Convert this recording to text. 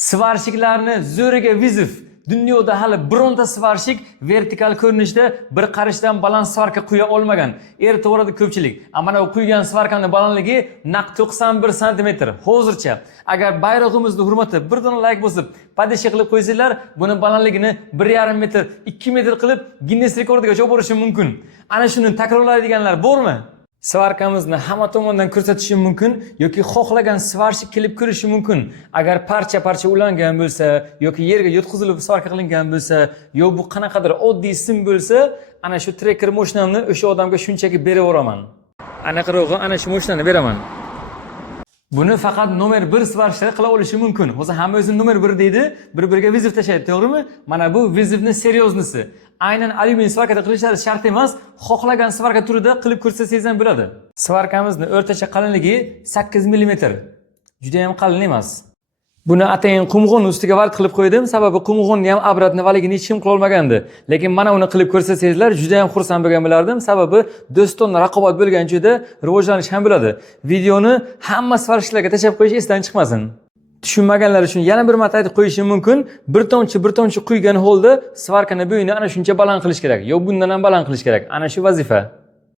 Svarshiklarni zo'riga vizif. Dunyoda hali bironta svarshik vertikal ko'rinishda bir qarishdan baland svarka quya olmagan. Ertavorada ko'pchilik. Mana bu quygan svarkaning balandligi naq 91 sm. Hozircha agar bayrog'imizni hurmatib bir dona like bosib, padisha qilib qo'ysanglar, buni balandligini 1,5 metr, 2 metr qilib Guinness rekordiga olib borishim mumkin. Ana shuni takrorlaydiganlar bormi? Svarkamizni hamma tomondan ko'rsatishim mumkin yoki xohlagan svarshik kelib ko'rishi mumkin. Agar parcha-parcha ulangan bo'lsa yoki yerga yotqizilib svarka qilingan bo'lsa, yo bu qanaqadir oddiy sim bo'lsa, ana shu trekker mashinamni o'sha odamga shunchaki berib yuboraman. Ana qirog'i ana shu mashinani beraman. Buni faqat nomer 1 svarshlar qila olishi mumkin. Hozir hamma o'zini nomer 1 deydi, bir-biriga vizif tashlaydi, to'g'rimi? Mana bu vizifning seryoznisi. Aynan alyumin svarkada qilishlari shart emas, xohlagan svarka turida qilib ko'rsasangiz ham bo'ladi. Svarkamizni o'rtacha qalinligi 8 mm. Juda ham qalin emas. Buni atayin qumg'on ustiga vard qilib qo'ydim, sababi qumg'onni ham abratni valigini hech kim qila olmagandi. Lekin mana uni qilib ko'rsasangizlar juda ham xursand bo'lgan bo'lardim, sababi do'stona raqobat bo'lgan joyda rivojlanish ham bo'ladi. Videoni hamma svarshiklarga tashlab qo'yish esdan chiqmasin. Tushunmaganlar uchun yana bir marta aytib qo'yishim mumkin. Bir tomchi quygan holda svarkani bo'yini ana shuncha baland qilish kerak. Yo bundan ham baland qilish kerak. Ana shu vazifa.